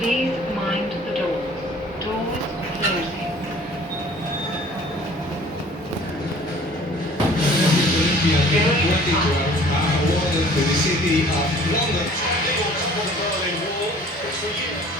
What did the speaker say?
Please mind the doors. Doors closing. Working towards our award to the City of London. Standing on top of the Berlin Wall, which for years